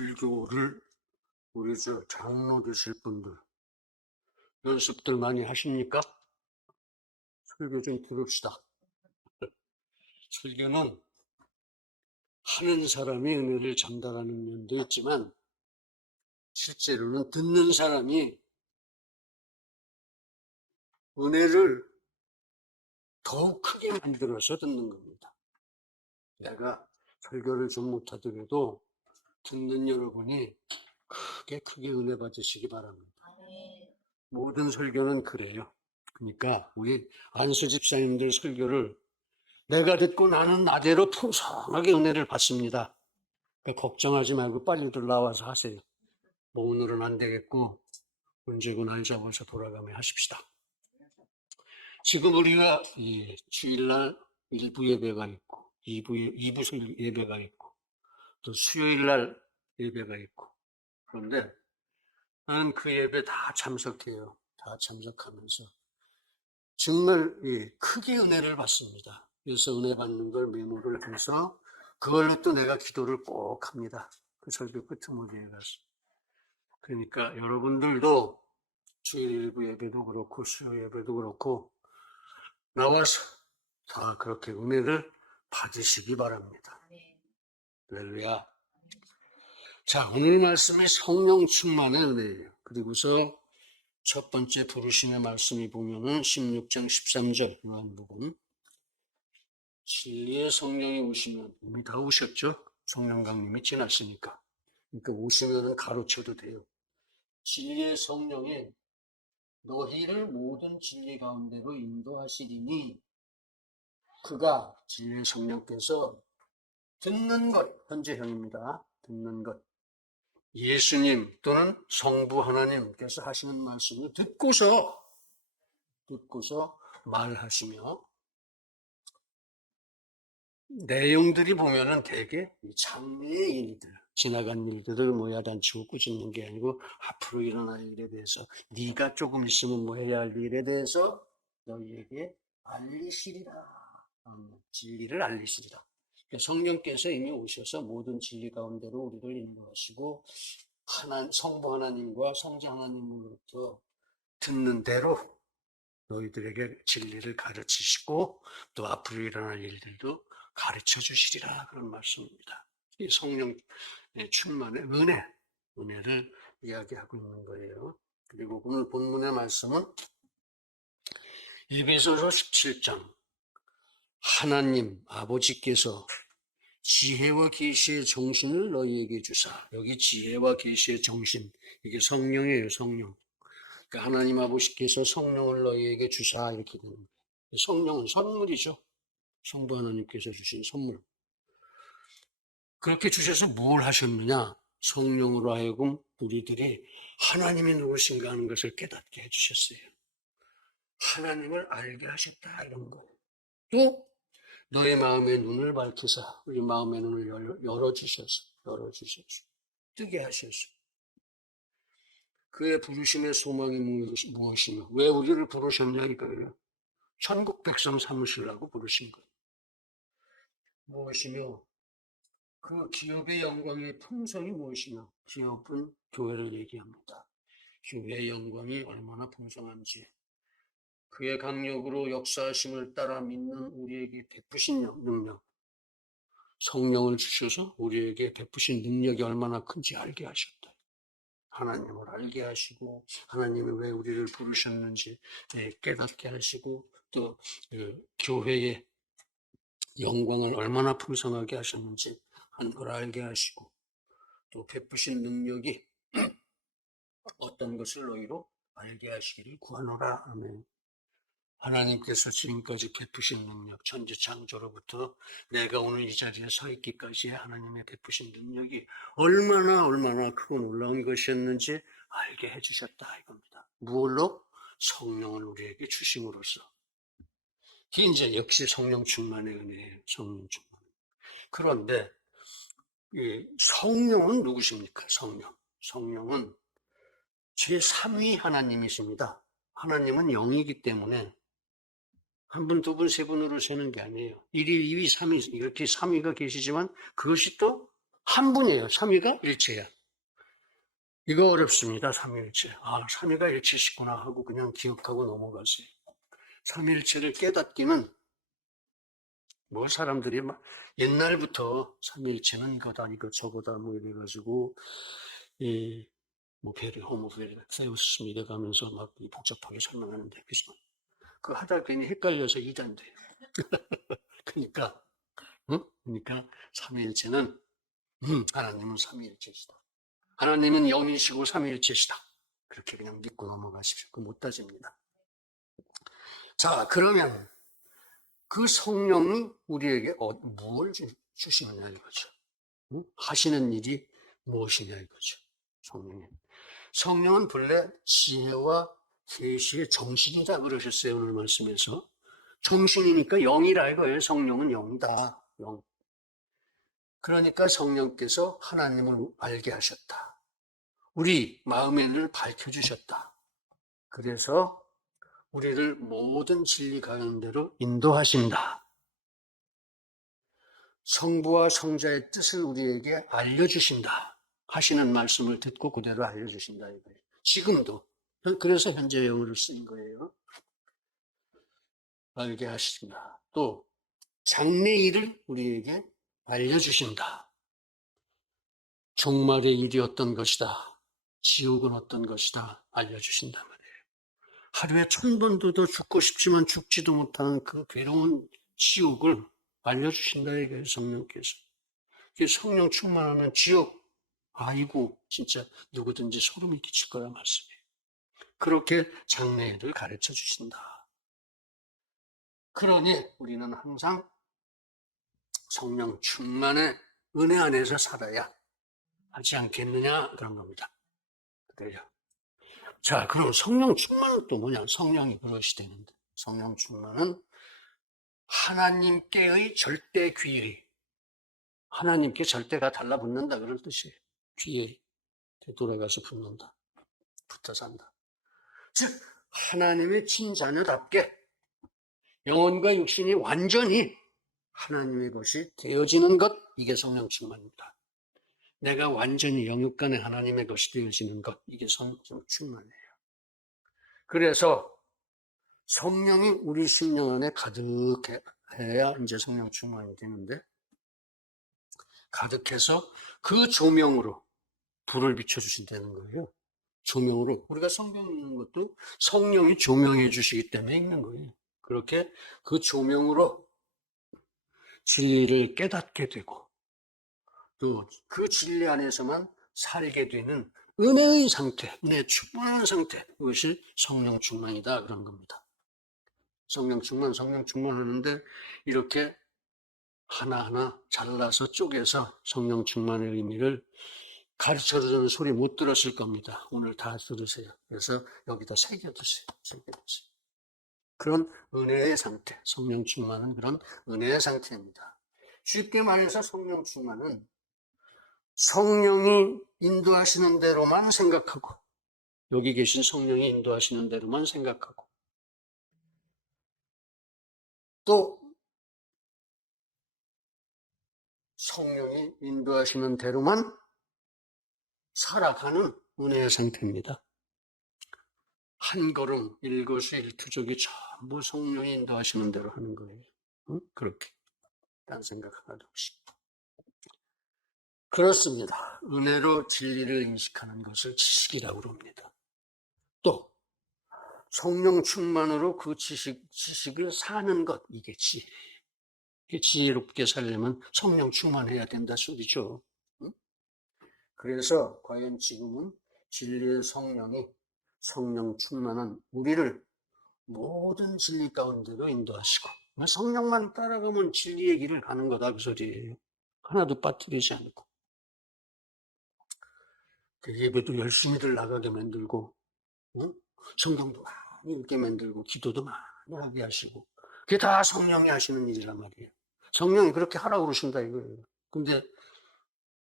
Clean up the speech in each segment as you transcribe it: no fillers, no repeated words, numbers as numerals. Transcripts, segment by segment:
설교를 우리 장로 되실 분들 연습들 많이 하십니까? 설교 좀 들읍시다. 설교는 하는 사람이 은혜를 전달하는 면도 있지만 실제로는 듣는 사람이 은혜를 더욱 크게 만들어서 듣는 겁니다. 내가 설교를 좀 못하더라도 듣는 여러분이 크게 은혜 받으시기 바랍니다. 모든 설교는 그래요. 그러니까 우리 안수 집사님들 설교를 내가 듣고 나는 나대로 풍성하게 은혜를 받습니다. 그러니까 걱정하지 말고 빨리들 나와서 하세요. 뭐 오늘은 안 되겠고 언제고 날 잡아서 돌아가며 하십시다. 지금 우리가 이 주일날 1부 예배가 있고 2부 예배가 있고 또 수요일날 예배가 있고 그런데 나는 그 예배 다 참석해요. 다 참석하면서 정말 크게 은혜를 받습니다. 그래서 은혜 받는 걸 메모를 해서 그걸로 또 내가 기도를 꼭 합니다. 그 설교 끝머리에 가서. 그러니까 여러분들도 주일 일부 예배도 그렇고 수요 예배도 그렇고 나와서 다 그렇게 은혜를 받으시기 바랍니다. 할렐루야. 자, 오늘 말씀이 성령 충만의 은혜예요. 그리고서 첫 번째 부르심의 말씀이 보면은 16장 13절 요한복음. 진리의 성령이 오시면 이미 다 오셨죠? 성령 강림이 지났으니까. 그러니까 오시면은 가르쳐도 돼요. 진리의 성령이 너희를 모든 진리 가운데로 인도하시리니 그가 진리의 성령께서 듣는 것, 현재형입니다. 듣는 것. 예수님 또는 성부 하나님께서 하시는 말씀을 듣고서 말하시며 내용들이 보면은 되게 장래의 일들, 지나간 일들을 뭐 야단치고 꾸짖는 게 아니고 앞으로 일어날 일에 대해서 네가 조금 있으면 뭐 해야 할 일에 대해서 너희에게 알리시리라. 진리를 알리시리라. 성령께서 이미 오셔서 모든 진리 가운데로 우리를 인도하시고 성부 하나님과 성자 하나님으로부터 듣는 대로 너희들에게 진리를 가르치시고 또 앞으로 일어날 일들도 가르쳐 주시리라 그런 말씀입니다. 이 성령의 충만의 은혜를 이야기하고 있는 거예요. 그리고 오늘 본문의 말씀은 에베소서 17장 하나님 아버지께서 지혜와 계시의 정신을 너희에게 주사. 여기 지혜와 계시의 정신, 이게 성령이에요. 성령. 그러니까 하나님 아버지께서 성령을 너희에게 주사 이렇게 되는 거예요. 성령은 선물이죠. 성부 하나님께서 주신 선물. 그렇게 주셔서 뭘 하셨느냐? 성령으로 하여금 우리들이 하나님이 누구신가 하는 것을 깨닫게 해주셨어요. 하나님을 알게 하셨다 이런 거예요. 또 너의 마음의 눈을 밝히사 우리 마음의 눈을 열어주셔서 뜨게 하셔서 그의 부르심의 소망이 무엇이며 왜 우리를 부르셨냐 이거예요. 천국 백성 삼으시라고 부르신 거예요. 무엇이며 그 기업의 영광의 풍성이 무엇이며 기업은 교회를 얘기합니다. 교회의 영광이 얼마나 풍성한지 그의 강력으로 역사하심을 따라 믿는 우리에게 베푸신 능력 성령을 주셔서 우리에게 베푸신 능력이 얼마나 큰지 알게 하셨다. 하나님을 알게 하시고 하나님이 왜 우리를 부르셨는지 깨닫게 하시고 또 교회의 영광을 얼마나 풍성하게 하셨는지 하는 걸 알게 하시고 또 베푸신 능력이 어떤 것을 너희로 알게 하시기를 구하노라. 아멘. 하나님께서 지금까지 베푸신 능력, 천지 창조로부터 내가 오늘 이 자리에 서 있기까지의 하나님의 베푸신 능력이 얼마나 크고 놀라운 것이었는지 알게 해주셨다 이겁니다. 무엇로? 성령을 우리에게 주심으로써. 이제 역시 성령 충만의 은혜예요. 성령 충만. 그런데 이 성령은 누구십니까? 성령은 제3위 하나님이십니다. 하나님은 영이기 때문에 한 분, 두 분, 세 분으로 세는 게 아니에요. 1위, 2위, 3위 이렇게 3위가 계시지만 그것이 또 한 분이에요. 삼위가 일체야. 이거 어렵습니다. 삼위일체. 아, 삼위가 일체시구나 하고 그냥 기억하고 넘어가세요. 삼위일체를 깨닫기는 뭐 사람들이 막 옛날부터 삼위일체는 이거다, 이거 저거다, 뭐 이래가지고 뭐 베르, 호모, 베르, 세우스 이래 가면서 막 복잡하게 설명하는데 그 하다 괜히 헷갈려서 이단 돼요. 그러니까 응? 그러니까 삼위일체는 하나님은 삼위일체시다. 하나님은 영이시고 삼위일체시다. 그렇게 그냥 믿고 넘어가십시오. 그 못 따집니다. 자, 그러면 그 성령이 우리에게 무엇을 주시느냐 이거죠. 응? 하시는 일이 무엇이냐 이거죠. 성령은 본래 지혜와 계시의 정신이다 그러셨어요. 오늘 말씀에서. 정신이니까 영이라 이거예요. 성령은 영이다. 영. 그러니까 성령께서 하나님을 알게 하셨다. 우리 마음의 눈을 밝혀주셨다. 그래서 우리를 모든 진리 가운데로 인도하신다. 성부와 성자의 뜻을 우리에게 알려주신다. 하시는 말씀을 듣고 그대로 알려주신다. 이거예요. 지금도. 그래서 현재 영어로 쓰인 거예요. 알게 하신다. 또 장래일을 우리에게 알려주신다. 종말의 일이 어떤 것이다. 지옥은 어떤 것이다. 알려주신단 말이에요. 하루에 1000번도 더 죽고 싶지만 죽지도 못하는 그 괴로운 지옥을 알려주신다 이거예요. 성령께서. 성령 충만하면 지옥, 아이고 진짜 누구든지 소름이 끼칠 거란 말씀이에요. 그렇게 장래일을 가르쳐 주신다. 그러니 우리는 항상 성령 충만의 은혜 안에서 살아야 하지 않겠느냐 그런 겁니다. 그래요. 자, 그럼 성령 충만은 또 뭐냐? 성령이 그것이 되는데 성령 충만은 하나님께의 절대 귀의, 하나님께 절대가 달라붙는다 그런 뜻이에요. 귀의 돌아가서 붙는다, 붙어 산다. 즉 하나님의 친자녀답게 영혼과 육신이 완전히 하나님의 것이 되어지는 것, 이게 성령 충만입니다. 내가 완전히 영육간에 하나님의 것이 되어지는 것, 이게 성령 충만이에요. 그래서 성령이 우리 심령 안에 가득해야 이제 성령 충만이 되는데, 가득해서 그 조명으로 불을 비춰주신다는 거예요. 조명으로. 우리가 성경 읽는 것도 성령이 조명해 주시기 때문에 읽는 거예요. 그렇게 그 조명으로 진리를 깨닫게 되고 또 그 진리 안에서만 살게 되는 은혜의 상태, 은혜 충만한 상태, 그것이 성령 충만이다 그런 겁니다. 성령 충만하는데 이렇게 하나하나 잘라서 쪼개서 성령 충만의 의미를 가르쳐주는 소리 못 들었을 겁니다. 오늘 다 들으세요. 그래서 여기다 새겨두세요. 그런 은혜의 상태, 성령 충만은 그런 은혜의 상태입니다. 쉽게 말해서 성령 충만은 성령이 인도하시는 대로만 생각하고, 여기 계신 성령이 인도하시는 대로만 생각하고, 또 성령이 인도하시는 대로만 살아가는 은혜의 상태입니다. 한 걸음 일거수일투족이 전부 성령이 인도하시는 대로 하는 거예요. 응? 그렇게. 딴 생각 하나도 없이. 그렇습니다. 은혜로 진리를 인식하는 것을 지식이라고 합니다. 또 성령 충만으로 그 지식을 사는 것, 이게 지혜예요. 지혜롭게 살려면 성령 충만해야 된다 소리죠. 응? 그래서 과연 지금은 진리의 성령이 성령 충만한 우리를 모든 진리 가운데로 인도하시고, 성령만 따라가면 진리의 길을 가는 거다 그 소리예요. 하나도 빠뜨리지 않고. 예배도 열심히들 나가게 만들고, 응? 성경도 많이 읽게 만들고, 기도도 많이 하게 하시고, 그게 다 성령이 하시는 일이란 말이에요. 성령이 그렇게 하라고 그러신다 이거예요. 근데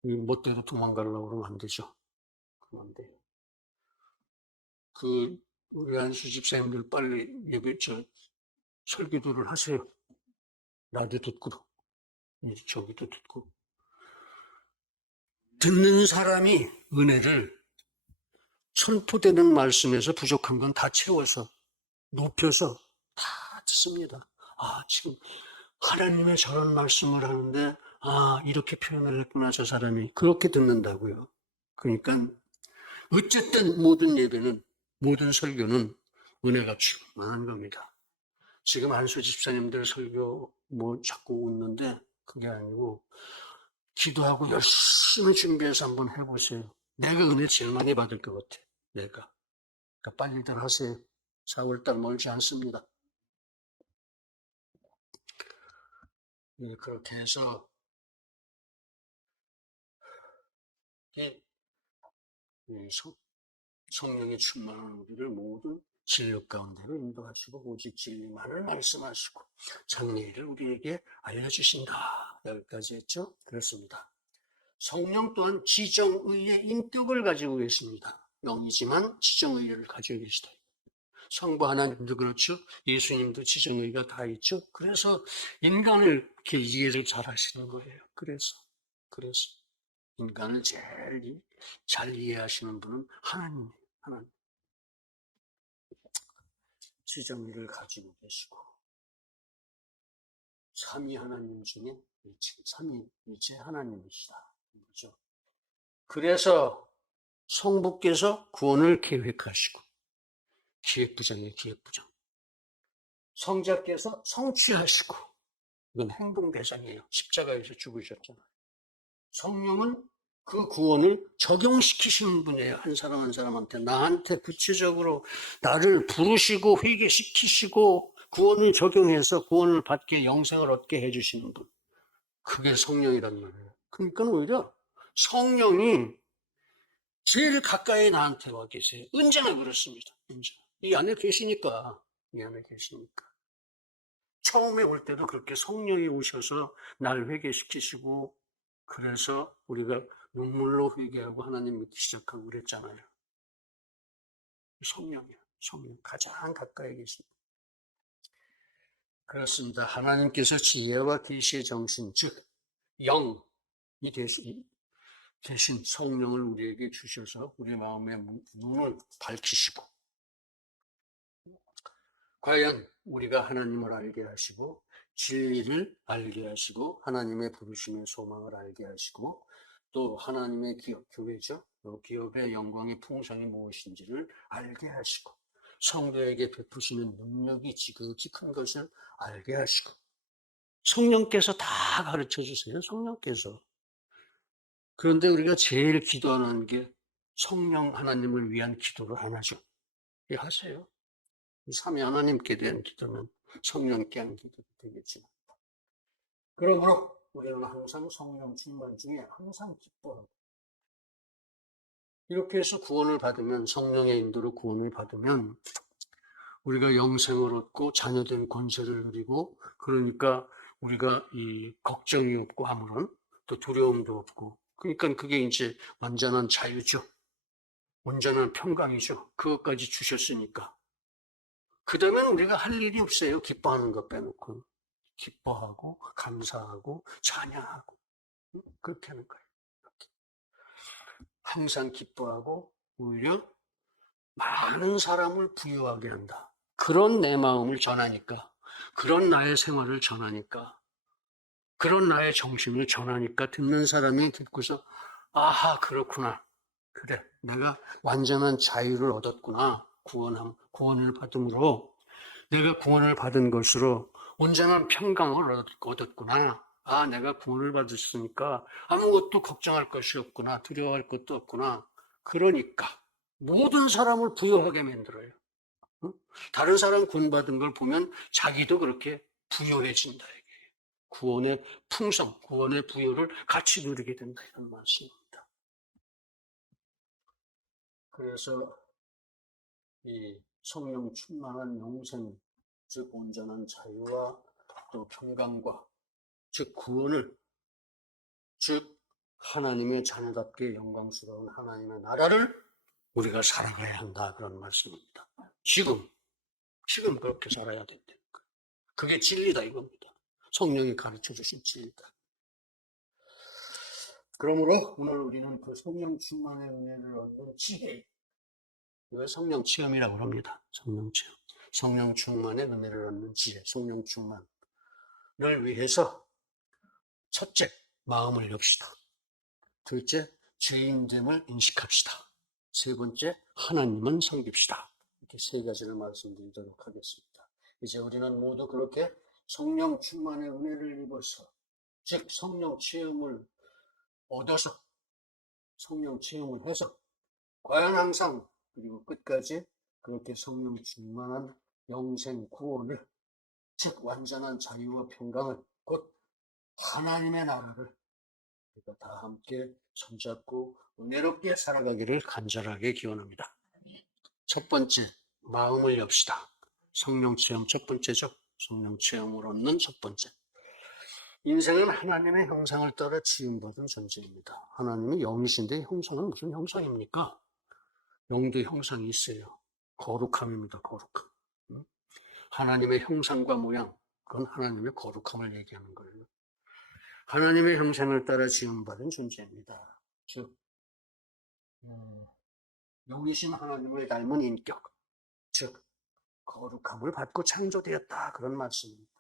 멋대로 도망가려고 그러면 안 되죠. 그러면 안 돼요. 우리 안수 집사님들 빨리 설교도를 하세요. 나도 듣고, 저기도 듣고. 듣는 사람이 은혜를 선포되는 말씀에서 부족한 건 다 채워서 높여서 다 듣습니다. 아, 지금 하나님의 저런 말씀을 하는데 이렇게 표현을 했구나 저 사람이. 그렇게 듣는다고요. 그러니까 어쨌든 모든 예배는, 모든 설교는 은혜가 충만한 겁니다. 지금 안수 집사님들 설교 뭐 자꾸 웃는데 그게 아니고 기도하고 열심히 준비해서 한번 해보세요. 내가 은혜 제일 많이 받을 것 같아. 내가. 그러니까 빨리들 하세요. 4월달 멀지 않습니다. 예, 그렇게 해서 성령의 충만한 우리를 모든 진리 가운데로 인도하시고 오직 진리만을 말씀하시고 장래일을 우리에게 알려주신다. 여기까지 했죠? 그렇습니다. 성령 또한 지정의의 인격을 가지고 계십니다. 영이지만 지정의를 가지고 계시다. 성부 하나님도 그렇죠. 예수님도 지정의가 다 있죠. 그래서 인간을 이렇게 이해를 잘 하시는 거예요. 그래서 인간을 제일 잘 이해하시는 분은 하나님이에요. 하나님. 지정의를 가지고 계시고 삼위 하나님 중에 삼위일체 하나님이시다. 그렇죠? 그래서 성부께서 구원을 계획하시고 기획부장이에요. 기획부장. 성자께서 성취하시고 이건 행동 대상이에요. 십자가에서 죽으셨잖아요. 성령은 그 구원을 적용시키시는 분이에요. 한 사람 한 사람한테 나한테 구체적으로 나를 부르시고 회개시키시고 구원을 적용해서 구원을 받게 영생을 얻게 해주시는 분. 그게 성령이란 말이에요. 그러니까 오히려 성령이 제일 가까이 나한테 와 계세요. 언제나 그렇습니다. 언제나. 이 안에 계시니까. 처음에 올 때도 그렇게 성령이 오셔서 날 회개시키시고 그래서 우리가 눈물로 회개하고 하나님 믿기 시작하고 그랬잖아요. 성령이요. 성령. 가장 가까이 계십니다. 그렇습니다. 하나님께서 지혜와 계시의 정신, 즉 영이 대신 성령을 우리에게 주셔서 우리 마음의 눈을 밝히시고 과연 우리가 하나님을 알게 하시고 진리를 알게 하시고 하나님의 부르심의 소망을 알게 하시고 또 하나님의 기업, 교회죠. 기업의 영광의 풍성이 무엇인지를 알게 하시고 성도에게 베푸시는 능력이 지극히 큰 것을 알게 하시고 성령께서 다 가르쳐 주세요. 성령께서. 그런데 우리가 제일 기도하는 게 성령 하나님을 위한 기도를 안 하죠. 하세요. 삼위 하나님께 대한 기도는 성령께 한 기도 되겠죠. 그러므로 우리는 항상 성령 충만 중에 항상 기뻐하고 이렇게 해서 구원을 받으면 성령의 인도로 구원을 받으면 우리가 영생을 얻고 자녀된 권세를 누리고 그러니까 우리가 이 걱정이 없고 아무런 또 두려움도 없고 그러니까 그게 이제 완전한 자유죠. 온전한 평강이죠. 그것까지 주셨으니까. 그 다음엔 우리가 할 일이 없어요. 기뻐하는 것 빼놓고. 기뻐하고 감사하고 찬양하고 그렇게 하는 거예요. 이렇게. 항상 기뻐하고 오히려 많은 사람을 부유하게 한다. 그런 내 마음을 전하니까 그런 나의 생활을 전하니까 그런 나의 정신을 전하니까 듣는 사람이 듣고서 아하 그렇구나. 그래 내가 완전한 자유를 얻었구나. 구원을 받음으로 내가 구원을 받은 것으로 온전한 평강을 얻었구나. 내가 구원을 받았으니까 아무것도 걱정할 것이 없구나. 두려워할 것도 없구나. 그러니까 모든 사람을 부유하게 만들어요. 응? 다른 사람 구원받은 걸 보면 자기도 그렇게 부유해진다. 구원의 풍성, 구원의 부유를 같이 누리게 된다. 이런 말씀입니다. 그래서 이 성령 충만한 영생, 즉 온전한 자유와 또 평강과 즉 구원을 즉 하나님의 자녀답게 영광스러운 하나님의 나라를 우리가 살아가야 한다 그런 말씀입니다. 지금 그렇게 살아야 된다. 그게 진리다 이겁니다. 성령이 가르쳐 주신 진리다. 그러므로 오늘 우리는 그 성령 충만의 은혜를 얻는 지혜, 이걸 성령 체험이라고 합니다. 성령 체험. 성령 충만의 은혜를 얻는 지혜, 성령 충만을 위해서 첫째, 마음을 엽시다. 둘째, 죄인됨을 인식합시다. 세 번째, 하나님은 섬깁시다. 이렇게 세 가지를 말씀드리도록 하겠습니다. 이제 우리는 모두 그렇게 성령 충만의 은혜를 입어서, 즉 성령 체험을 얻어서, 성령 체험을 해서 과연 항상 그리고 끝까지 그렇게 성령 충만한 영생 구원을, 즉 완전한 자유와 평강을, 곧 하나님의 나라를 우리가 다 함께 손잡고 은혜롭게 살아가기를 간절하게 기원합니다. 첫 번째, 마음을 엽시다. 성령 체험 첫 번째죠. 성령 체험을 얻는 첫 번째. 인생은 하나님의 형상을 따라 지음받은 존재입니다. 하나님이 영이신데 형상은 무슨 형상입니까? 영도 형상이 있어요. 거룩함입니다. 거룩함. 하나님의 형상과 모양, 그건 하나님의 거룩함을 얘기하는 거예요. 하나님의 형상을 따라 지음받은 존재입니다. 즉 영이신 하나님을 닮은 인격, 즉 거룩함을 받고 창조되었다, 그런 말씀입니다.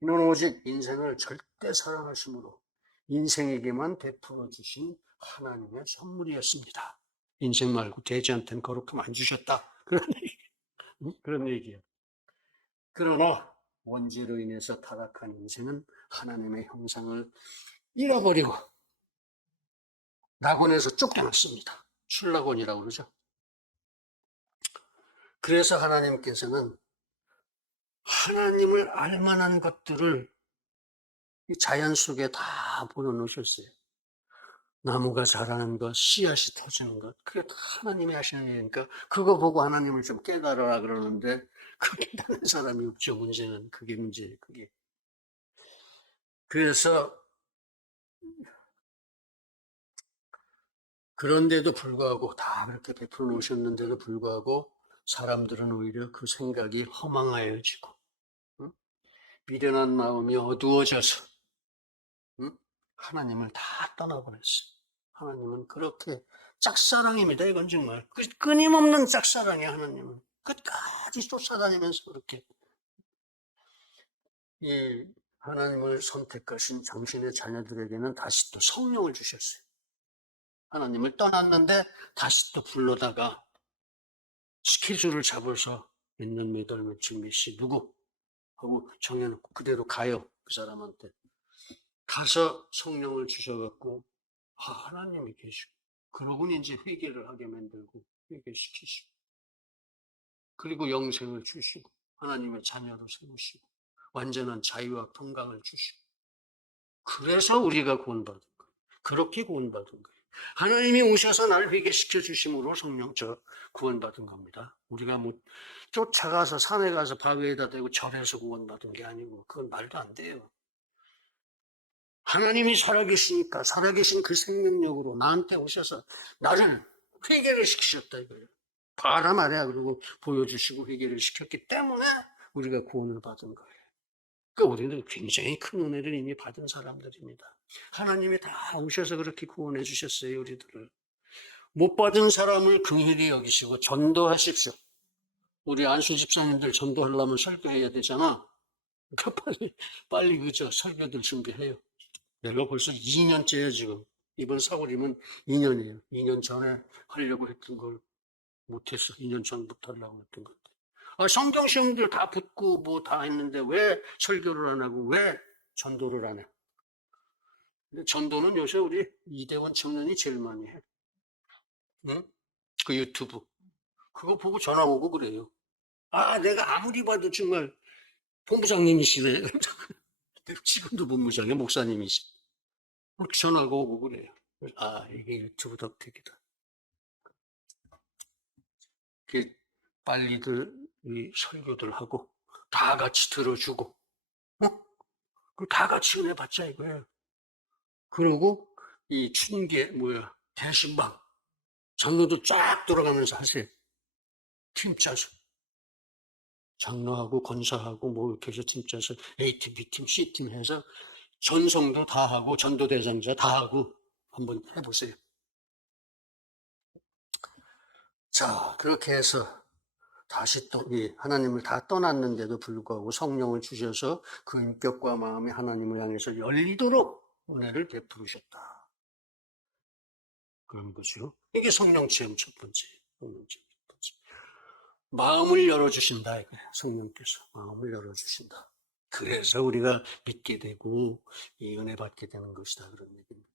이는 오직 인생을 절대 사랑하심으로 인생에게만 베풀어 주신 하나님의 선물이었습니다. 인생 말고 돼지한테는 거룩함 안 주셨다, 그런 얘기예요. 그러나 원죄로 인해서 타락한 인생은 하나님의 형상을 잃어버리고 낙원에서 쫓겨났습니다. 출낙원이라고 그러죠. 그래서 하나님께서는 하나님을 알만한 것들을 이 자연 속에 다 보여놓으셨어요. 나무가 자라는 것, 씨앗이 터지는 것, 그게 다 하나님이 하시는 일이니까 그거 보고 하나님을 좀 깨달으라 그러는데 그 깨달은 사람이 없죠. 문제는 그게 문제예요. 그게. 그래서 그런데도 불구하고 다 그렇게 베풀어 놓으셨는데도 불구하고 사람들은 오히려 그 생각이 허망하여지고 미련한 마음이 어두워져서 하나님을 다 떠나버렸어요. 하나님은 그렇게 짝사랑입니다. 이건 정말 끊임없는 짝사랑이에요. 하나님은 끝까지 쫓아다니면서 그렇게 이 하나님을 선택하신 당신의 자녀들에게는 다시 또 성령을 주셨어요. 하나님을 떠났는데 다시 또 불러다가 스케줄을 잡아서 있는 몇월 며칠 몇 시 누구 하고 정해놓고 그대로 가요. 그 사람한테 가서 성령을 주셔갖고 하나님이 계시고 그러고는 이제 회개를 하게 만들고 회개시키시고 그리고 영생을 주시고 하나님의 자녀로 세우시고 완전한 자유와 평강을 주시고 그래서 우리가 구원받은 거예요. 그렇게 구원받은 거예요. 하나님이 오셔서 날 회개시켜 주심으로 성령 구원받은 겁니다. 우리가 뭐 쫓아가서 산에 가서 바위에다 대고 절해서 구원받은 게 아니고 그건 말도 안 돼요. 하나님이 살아계시니까 살아계신 그 생명력으로 나한테 오셔서 나를 회개를 시키셨다 이거예요. 봐라 말이야. 그리고 보여주시고 회개를 시켰기 때문에 우리가 구원을 받은 거예요. 그러니까 우리는 굉장히 큰 은혜를 이미 받은 사람들입니다. 하나님이 다 오셔서 그렇게 구원해 주셨어요. 우리들을. 못 받은 사람을 긍휼히 여기시고 전도하십시오. 우리 안수 집사님들 전도하려면 설교해야 되잖아. 그러니까 빨리 그저 설교들 준비해요. 내가 벌써 2년째야 지금. 이번 4월이면 2년이에요. 2년 전에 하려고 했던 걸 못했어. 2년 전부터 하려고 했던 건데. 성경 시험들 다 붙고 뭐 다 했는데 왜 설교를 안 하고 왜 전도를 안 해? 근데 전도는 요새 우리 이대원 청년이 제일 많이 해. 응? 그 유튜브. 그거 보고 전화 오고 그래요. 내가 아무리 봐도 정말 본부장님이시네. 지금도 본부장이 목사님이시. 그렇게 전화가 오고 그래요. 이게 유튜브 덕택이다. 빨리들 이 설교들 하고 다 같이 들어주고 다 같이 은혜 받자 이거예요. 그리고 이 춘계 대신방 장로도 쫙 돌아가면서 하세요. 팀 짜서 장로하고 권사하고 뭐 이렇게 해서 팀 짜서 A팀, B팀, C팀 해서 전성도 다 하고 전도대장자 다 하고 한번 해보세요. 자, 그렇게 해서 다시 또 하나님을 다 떠났는데도 불구하고 성령을 주셔서 그 인격과 마음이 하나님을 향해서 열리도록 은혜를 베푸셨다. 그런 거죠. 이게 성령 체험 첫 번째. 성령 체험 첫 번째. 마음을 열어주신다. 성령께서 마음을 열어주신다. 그래서 우리가 믿게 되고 이 은혜 받게 되는 것이다. 그런 얘기입니다.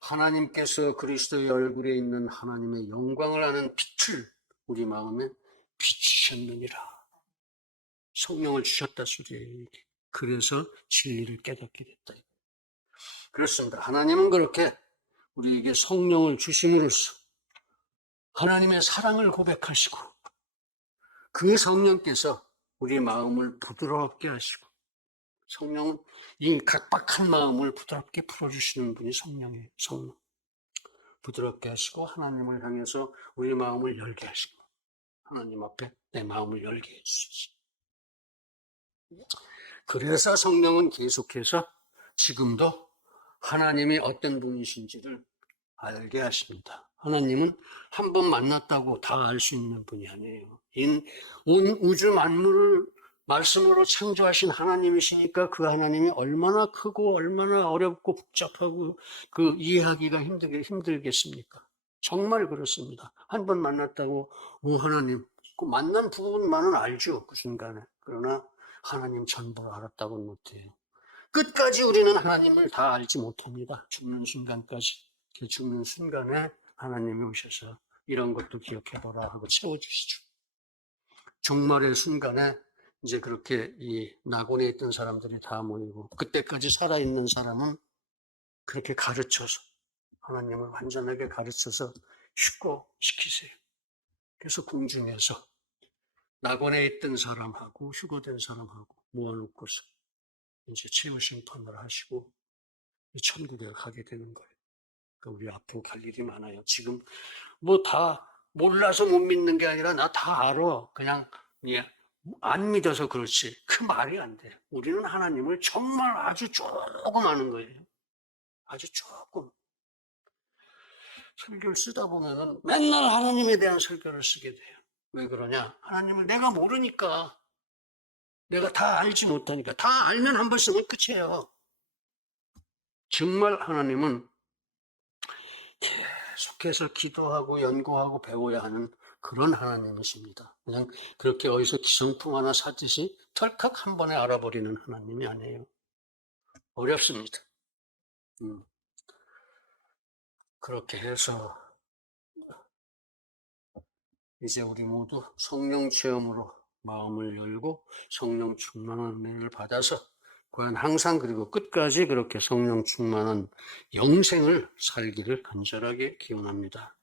하나님께서 그리스도의 얼굴에 있는 하나님의 영광을 아는 빛을 우리 마음에 비추셨느니라. 성령을 주셨다 소리예요. 그래서 진리를 깨닫게 됐다. 그렇습니다. 하나님은 그렇게 우리에게 성령을 주심으로써 하나님의 사랑을 고백하시고 그 성령께서 우리 마음을 부드럽게 하시고 성령은 이 각박한 마음을 부드럽게 풀어주시는 분이 성령이에요. 성령. 부드럽게 하시고 하나님을 향해서 우리 마음을 열게 하시고 하나님 앞에 내 마음을 열게 해주시지. 그래서 성령은 계속해서 지금도 하나님이 어떤 분이신지를 알게 하십니다. 하나님은 한 번 만났다고 다 알 수 있는 분이 아니에요. 온 우주 만물을 말씀으로 창조하신 하나님이시니까 그 하나님이 얼마나 크고 얼마나 어렵고 복잡하고 그 이해하기가 힘들겠습니까? 정말 그렇습니다. 한 번 만났다고 하나님, 그 만난 부분만은 알죠. 그 순간에. 그러나 하나님 전부를 알았다고는 못해요. 끝까지 우리는 하나님을 다 알지 못합니다. 죽는 순간까지. 그 죽는 순간에 하나님이 오셔서 이런 것도 기억해보라 하고 채워주시죠. 종말의 순간에 이제 그렇게 이 낙원에 있던 사람들이 다 모이고 그때까지 살아있는 사람은 그렇게 가르쳐서 하나님을 완전하게 가르쳐서 휴거시키세요. 그래서 궁중에서 낙원에 있던 사람하고 휴거된 사람하고 모아놓고서 이제 최후 심판을 하시고 천국에 가게 되는 거예요. 그러니까 우리 앞으로 갈 일이 많아요. 지금 뭐 다 몰라서 못 믿는 게 아니라 나 다 알아. 그냥 안 믿어서 그렇지. 그 말이 안 돼. 우리는 하나님을 정말 아주 조금 아는 거예요. 아주 조금. 설교를 쓰다 보면은 맨날 하나님에 대한 설교를 쓰게 돼요. 왜 그러냐? 하나님을 내가 모르니까. 내가 다 알지 못하니까. 다 알면 한 번 쓰면 끝이에요. 정말 하나님은 계속해서 기도하고 연구하고 배워야 하는 그런 하나님이십니다. 그냥 그렇게 어디서 기성품 하나 사듯이 털컥 한 번에 알아버리는 하나님이 아니에요. 어렵습니다. 그렇게 해서 이제 우리 모두 성령 체험으로 마음을 열고 성령 충만한 은혜를 받아서 과연 항상 그리고 끝까지 그렇게 성령 충만한 영생을 살기를 간절하게 기원합니다.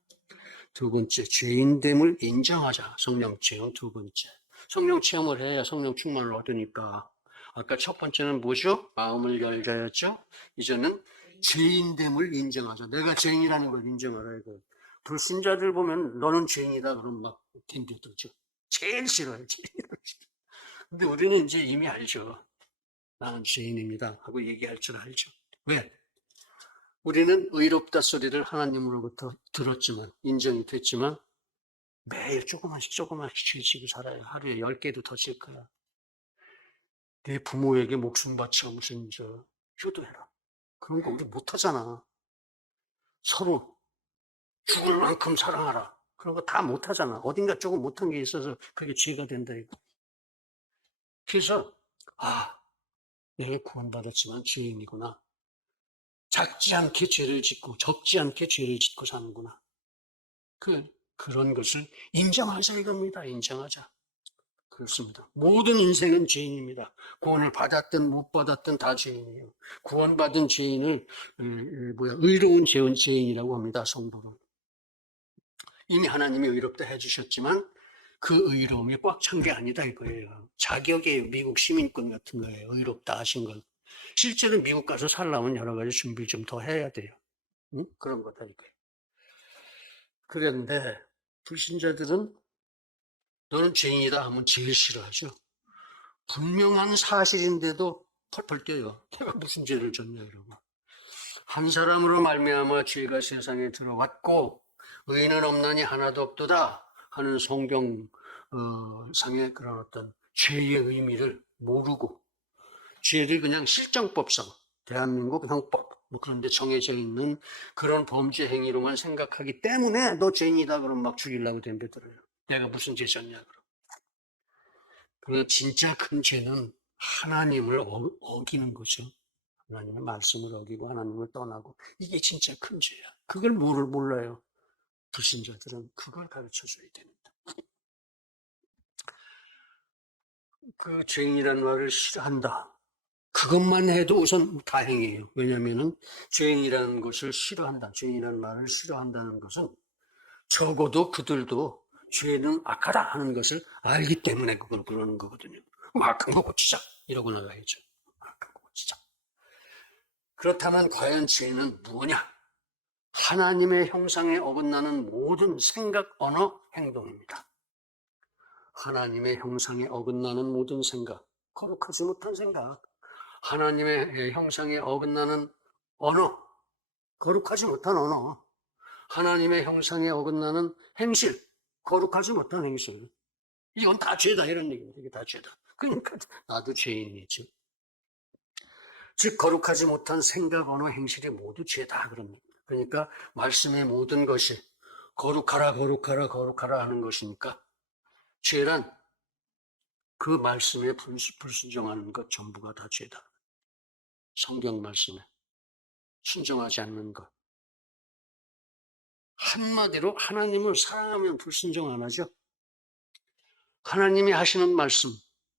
두 번째, 죄인됨을 인정하자. 성령 체험 두 번째. 성령 체험을 해야 성령 충만을 얻으니까. 아까 첫 번째는 뭐죠? 마음을 열자였죠? 이제는 죄인됨을 인정하자. 내가 죄인이라는 걸 인정하라 이거. 불신자들 보면 너는 죄인이다 그러면 막 덤벼들죠. 제일 싫어요. 근데 우리는 이제 이미 알죠. 나는 죄인입니다 하고 얘기할 줄 알죠. 왜? 우리는 의롭다 소리를 하나님으로부터 들었지만 인정이 됐지만 매일 조금씩 죄 지고 살아요. 하루에 10개도 더 질 거야. 내 부모에게 목숨 바쳐 무슨 효도해라. 그런 거 우리 못하잖아. 서로 죽을 만큼 사랑하라. 그런 거 다 못하잖아. 어딘가 조금 못한 게 있어서 그게 죄가 된다 이거. 그래서 내가 구원받았지만 죄인이구나. 작지 않게 죄를 짓고 적지 않게 죄를 짓고 사는구나. 그런 것을 인정하자 이겁니다. 인정하자. 그렇습니다. 모든 인생은 죄인입니다. 구원을 받았든 못 받았든 다 죄인이에요. 구원받은 죄인을 의로운 죄인이라고 합니다. 성도는. 이미 하나님이 의롭다 해주셨지만 그 의로움이 꽉 찬 게 아니다 이거예요. 자격이에요. 미국 시민권 같은 거예요. 의롭다 하신 건. 실제로 미국 가서 살려면 여러 가지 준비를 좀 더 해야 돼요. 응? 그런 거다 이거예요. 그런데 불신자들은 너는 죄인이다 하면 제일 싫어하죠. 분명한 사실인데도 펄펄 뛰어요. 내가 무슨 죄를 졌냐 이러고. 한 사람으로 말미암아 죄가 세상에 들어왔고 의인은 없나니 하나도 없도다 하는 성경 상의 그런 어떤 죄의 의미를 모르고 죄를 그냥 실정법상 대한민국 형법 뭐 그런 데 정해져 있는 그런 범죄 행위로만 생각하기 때문에 너 죄인이다 그러면 막 죽이려고 덤벼들어요. 내가 무슨 죄 졌냐 그럼. 그러나 진짜 큰 죄는 하나님을 어기는 거죠. 하나님의 말씀을 어기고 하나님을 떠나고 이게 진짜 큰 죄야. 그걸 몰라요. 불신자들은 그걸 가르쳐줘야 됩니다. 그 죄인이라는 말을 싫어한다. 그것만 해도 우선 다행이에요. 왜냐하면 죄인이라는 것을 싫어한다. 죄인이라는 말을 싫어한다는 것은 적어도 그들도 죄는 악하다 하는 것을 알기 때문에 그걸 그러는 거거든요. 악한 거 고치자 이러고 나가야죠. 악한 거 고치자. 그렇다면 과연 죄는 뭐냐? 하나님의 형상에 어긋나는 모든 생각, 언어, 행동입니다. 하나님의 형상에 어긋나는 모든 생각, 거룩하지 못한 생각, 하나님의 형상에 어긋나는 언어, 거룩하지 못한 언어, 하나님의 형상에 어긋나는 행실, 거룩하지 못한 행실. 이건 다 죄다 이런 얘기입니다. 이게 다 죄다. 그러니까 나도 죄인이지. 즉 거룩하지 못한 생각, 언어, 행실이 모두 죄다 그럽니다. 그러니까 말씀의 모든 것이 거룩하라 거룩하라 거룩하라 하는 것이니까 죄란 그 말씀에 불순종하는 것 전부가 다 죄다. 성경 말씀에 순종하지 않는 것. 한마디로 하나님을 사랑하면 불순종 안 하죠. 하나님이 하시는 말씀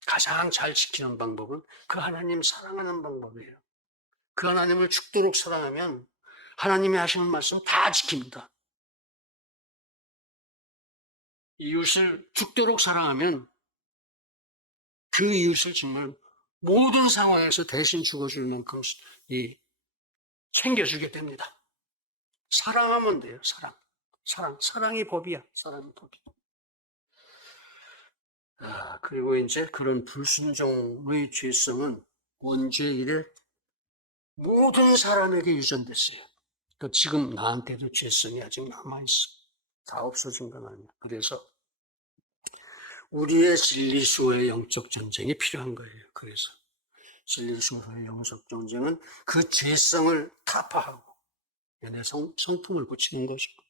가장 잘 지키는 방법은 그 하나님 사랑하는 방법이에요. 그 하나님을 죽도록 사랑하면 하나님이 하시는 말씀 다 지킵니다. 이웃을 죽도록 사랑하면 그 이웃을 정말 모든 상황에서 대신 죽어줄 만큼 챙겨주게 됩니다. 사랑하면 돼요. 사랑이 법이야. 사랑이 법이야. 그리고 이제 그런 불순종의 죄성은 언제 이래 모든 사람에게 유전됐어요. 그러니까 지금 나한테도 죄성이 아직 남아있어. 다 없어진 건 아니야. 그래서 우리의 진리수호의 영적 전쟁이 필요한 거예요. 그래서 진리수호의 영적 전쟁은 그 죄성을 타파하고 내 성품을 고치는 것이고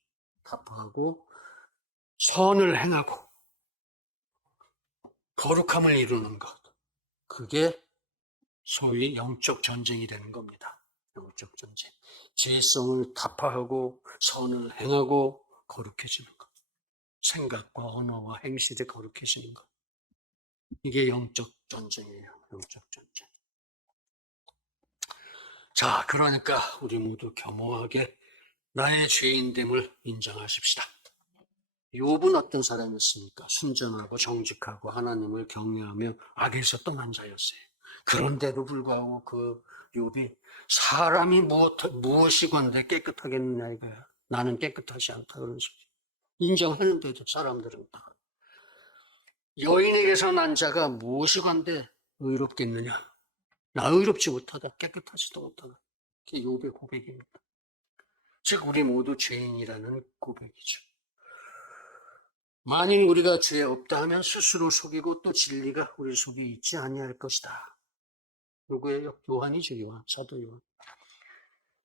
타파하고 선을 행하고 거룩함을 이루는 것. 그게 소위 영적 전쟁이 되는 겁니다. 영적 전쟁. 죄성을 타파하고 선을 행하고 거룩해지는 것. 생각과 언어와 행실이 거룩해지는 것. 이게 영적 전쟁이에요. 영적 전쟁. 자, 그러니까 우리 모두 겸허하게 나의 죄인됨을 인정하십시다. 욥은 어떤 사람이었습니까? 순전하고 정직하고 하나님을 경외하며 악에서 떠난 자였어요. 그런데도 불구하고 그 욥이 사람이 무엇이건데 깨끗하겠느냐 이거야. 나는 깨끗하지 않다 그런 소리. 인정하는데도 사람들은 다. 여인에게서 난 자가 무엇이건데 의롭겠느냐. 나 의롭지 못하다. 깨끗하지도 못하다. 그게 욥의 고백입니다. 즉 우리 모두 죄인이라는 고백이죠. 만일 우리가 죄 없다 하면 스스로 속이고 또 진리가 우리 속에 있지 아니할 것이다. 누구예요? 요한이죠. 요한. 사도 요한.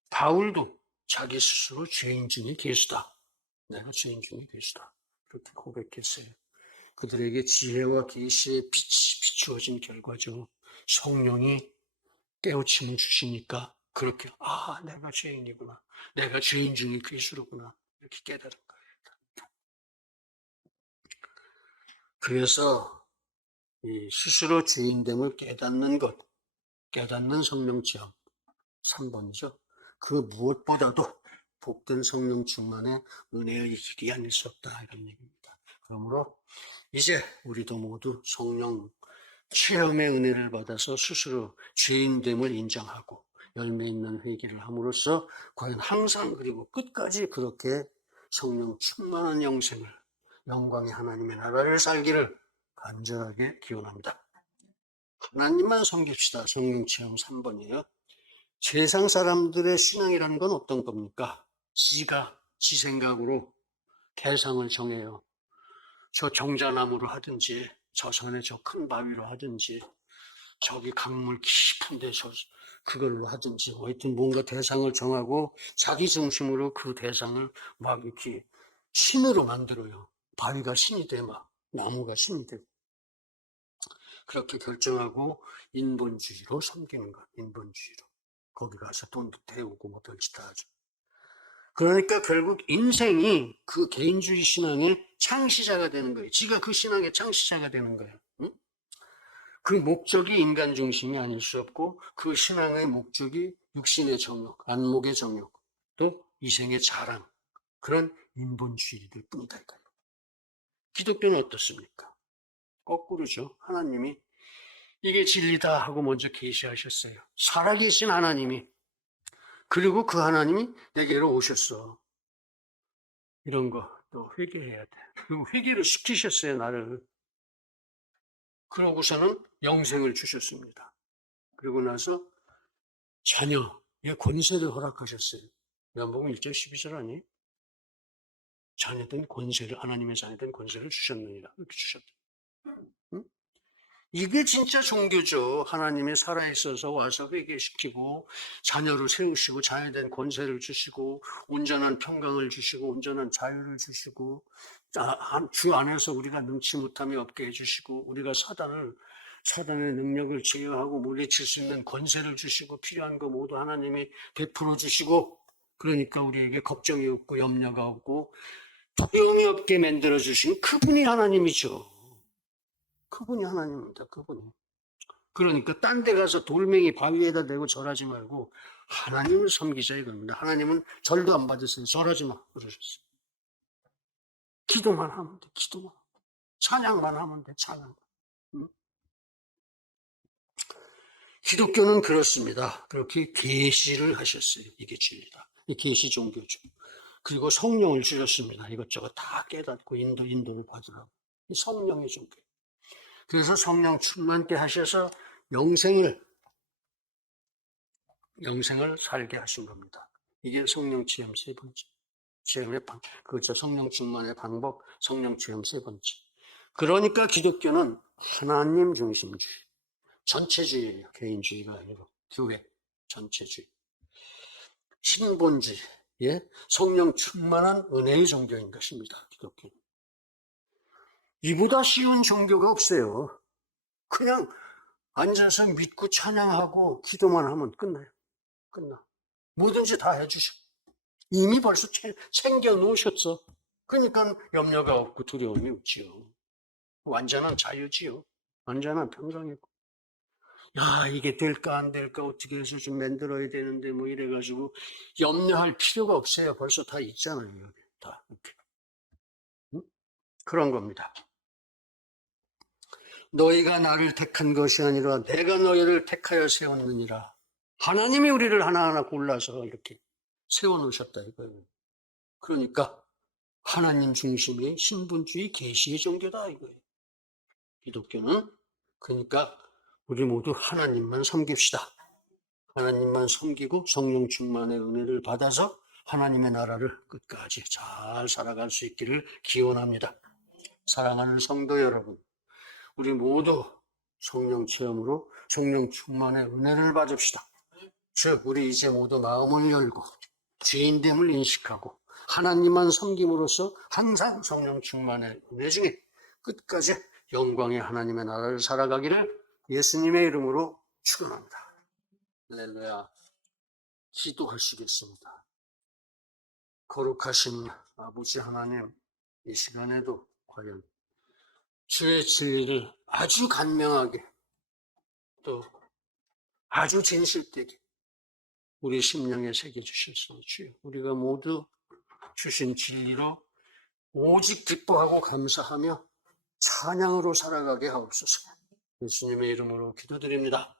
바울도 자기 스스로 죄인 중에 계수다. 내가 죄인 중에 계수다. 그렇게 고백했어요. 그들에게 지혜와 계시의 빛이 비추어진 결과죠. 성령이 깨우침을 주시니까 그렇게 내가 죄인이구나. 내가 죄인 중에 괴수로구나. 이렇게 깨달은 거예요. 그래서 이 스스로 죄인됨을 깨닫는 것, 깨닫는 성령 체험 3번이죠. 그 무엇보다도 복된 성령 충만의 은혜의 길이 아닐 수 없다 이런 얘기입니다. 그러므로 이제 우리도 모두 성령 체험의 은혜를 받아서 스스로 죄인됨을 인정하고 열매 있는 회개를 함으로써 과연 항상 그리고 끝까지 그렇게 성령 충만한 영생을 영광의 하나님의 나라를 살기를 간절하게 기원합니다. 하나님만 섬깁시다. 성령 체험 3번이에요. 세상 사람들의 신앙이라는 건 어떤 겁니까? 지가 지 생각으로 대상을 정해요. 저 정자나무로 하든지 저 산에 저 큰 바위로 하든지 저기 강물 깊은데 그걸로 하든지 하여튼 뭔가 대상을 정하고 자기 중심으로 그 대상을 막 이렇게 신으로 만들어요. 바위가 신이 돼 막 나무가 신이 되고 그렇게 결정하고 인본주의로 섬기는 것. 인본주의로 거기 가서 돈도 태우고 뭐 별짓 다 하죠. 그러니까 결국 인생이 그 개인주의 신앙의 창시자가 되는 거예요. 지가 그 신앙의 창시자가 되는 거예요. 응? 그 목적이 인간 중심이 아닐 수 없고 그 신앙의 목적이 육신의 정욕, 안목의 정욕, 또 이생의 자랑 그런 인본주의들 뿐이다 이거예요. 기독교는 어떻습니까? 거꾸로죠. 하나님이 이게 진리다 하고 먼저 계시하셨어요. 살아계신 하나님이 그리고 그 하나님이 내게로 오셨어. 이런 거 또 회개해야 돼. 그리고 회개를 시키셨어요, 나를. 그러고서는 영생을 주셨습니다. 그리고 나서 자녀의 권세를 허락하셨어요. 요한복음 1절 12절 아니에요? 자녀된 권세를, 하나님의 자녀된 권세를 주셨느니라. 이렇게 주셨다. 응? 이게 진짜 종교죠. 하나님이 살아있어서 와서 회개시키고 자녀를 세우시고 자녀된 권세를 주시고 온전한 평강을 주시고 온전한 자유를 주시고 주 안에서 우리가 능치 못함이 없게 해주시고 우리가 사단의 능력을 제어하고 물리칠 수 있는 권세를 주시고 필요한 거 모두 하나님이 베풀어 주시고 그러니까 우리에게 걱정이 없고 염려가 없고 두려움이 없게 만들어 주신 그분이 하나님이죠. 그분이 하나님입니다. 그분이. 그러니까 딴 데 가서 돌멩이 바위에다 대고 절하지 말고 하나님을 섬기자 이겁니다. 하나님은 절도 안 받으세요. 절하지 마 그러셨어요. 기도만 하면 돼. 기도만. 찬양만 하면 돼. 찬양. 응? 기독교는 그렇습니다. 그렇게 계시를 하셨어요. 이게 진리다. 이 계시 종교죠. 그리고 성령을 주셨습니다. 이것저것 다 깨닫고 인도를 받으라고. 이 성령의 종교. 그래서 성령 충만케 하셔서 영생을 살게 하신 겁니다. 이게 성령 체험 세 번째. 체험의 그렇죠. 성령 충만의 방법, 성령 체험 세 번째. 그러니까 기독교는 하나님 중심주의, 전체주의예요. 개인주의가 아니고 교회 전체주의. 신본주의, 성령 충만한 은혜의 종교인 것입니다. 기독교는. 이보다 쉬운 종교가 없어요. 그냥 앉아서 믿고 찬양하고 기도만 하면 끝나요. 끝나. 뭐든지 다 해주셔. 이미 벌써 챙겨 놓으셨어. 그러니까 염려가 없고 두려움이 없지요. 완전한 자유지요. 완전한 평강이고. 야, 이게 될까 안 될까 어떻게 해서 좀 만들어야 되는데 뭐 이래가지고 염려할 필요가 없어요. 벌써 다 있잖아요. 여기 다 이렇게. 응? 그런 겁니다. 너희가 나를 택한 것이 아니라 내가 너희를 택하여 세웠느니라. 하나님이 우리를 하나하나 골라서 이렇게 세워놓으셨다 이거예요. 그러니까 하나님 중심의 신분주의 계시의 종교다 이거예요. 기독교는. 그러니까 우리 모두 하나님만 섬깁시다. 하나님만 섬기고 성령 충만의 은혜를 받아서 하나님의 나라를 끝까지 잘 살아갈 수 있기를 기원합니다. 사랑하는 성도 여러분, 우리 모두 성령 체험으로 성령 충만의 은혜를 받읍시다. 즉 우리 이제 모두 마음을 열고 죄인됨을 인식하고 하나님만 섬김으로써 항상 성령 충만의 은혜 중에 끝까지 영광의 하나님의 나라를 살아가기를 예수님의 이름으로 축원합니다. 할렐루야. 기도하시겠습니다. 거룩하신 아버지 하나님, 이 시간에도 과연 주의 진리를 아주 간명하게 또 아주 진실되게 우리 심령에 새겨주셨으니 주여 우리가 모두 주신 진리로 오직 기뻐하고 감사하며 찬양으로 살아가게 하옵소서. 예수님의 이름으로 기도드립니다.